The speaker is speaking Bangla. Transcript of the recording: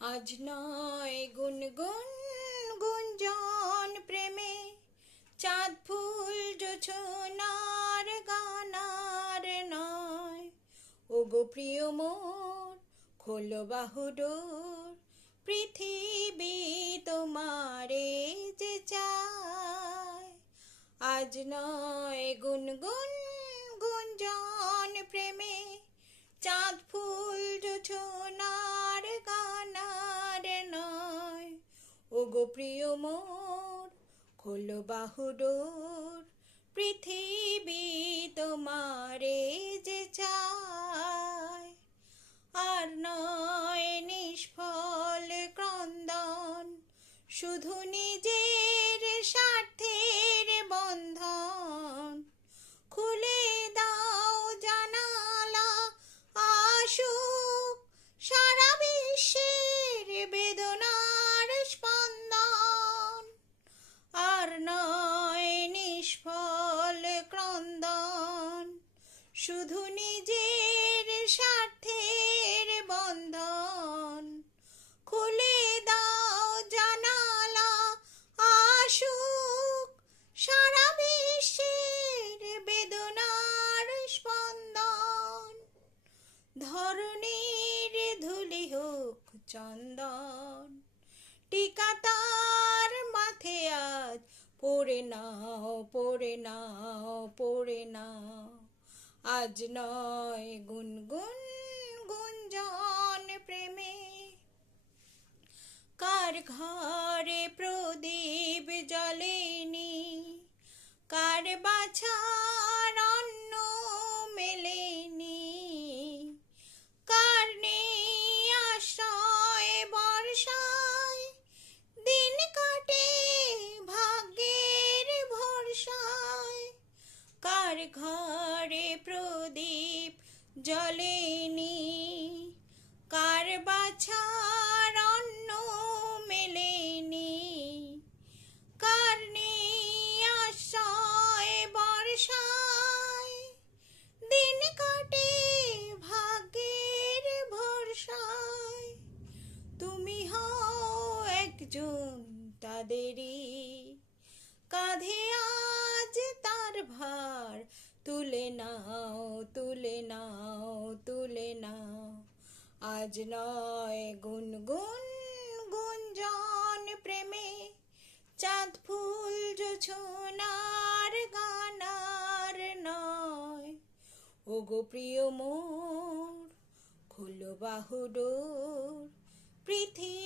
আজ নয় গুনগুন গুঞ্জন প্রেমে চাঁদ ফুল জোছনার গানার নয়। ওগো প্রিয় মোর খোলো বাহুডোর, পৃথিবী তোমারে যে চায়। আজ নয় গুনগুন গুঞ্জন প্রেমে চাঁদ ফুল জোছনার গানার নয়। ওগো প্রিয় মোর খোলো বাহুডোর, পৃথিবী তোমারে যে চায়। আর নয় নিষ্ফল ক্রন্দন, শুধু নিজের স্বার্থের বন্ধন। খুলে দাও জানালা, আসুক সারা বিশ্বের বেদনার স্পন্দন। আর নয় নিষ্ফল ক্রন্দন, শুধু নিজের স্বার্থের বন্ধন। খুলে দাও জানালা, আসুক সারা বিশ্বের বেদনার স্পন্দন। ধরণীর ধুলি হোক চন্দন, টিকা তার মাথে আজ পড়ে নাও, পড়ে নাও, পড়ে নাও। আজ নয় গুনগুন গুঞ্জন প্রেমে কার ঘরে প্রদীপ জ্বলেনি, কার বাছার অন্ন মেলেনি, কার নেই আশ্রয় বর্ষায়, দিন কাটে ভাগ্যের ভরসায়। কার ঘরে প্রদীপ জ্বলেনি, কার বাছার অন্ন মেলেনি, কার নেই আশ্রয় বর্ষায়, দিন কাটে ভাগ্যের ভরসায়। তুমি হও একজন তাদেরই, কাঁধে আজ তার ভার তুলে নাও, তুলে নাও, তুলে নাও। আজ নয় গুনগুন গুঞ্জন প্রেমে চাঁদ ফুল জোছনার গানার নয়। ওগো প্রিয় মোর খোলো বাহুডোর, পৃথিবী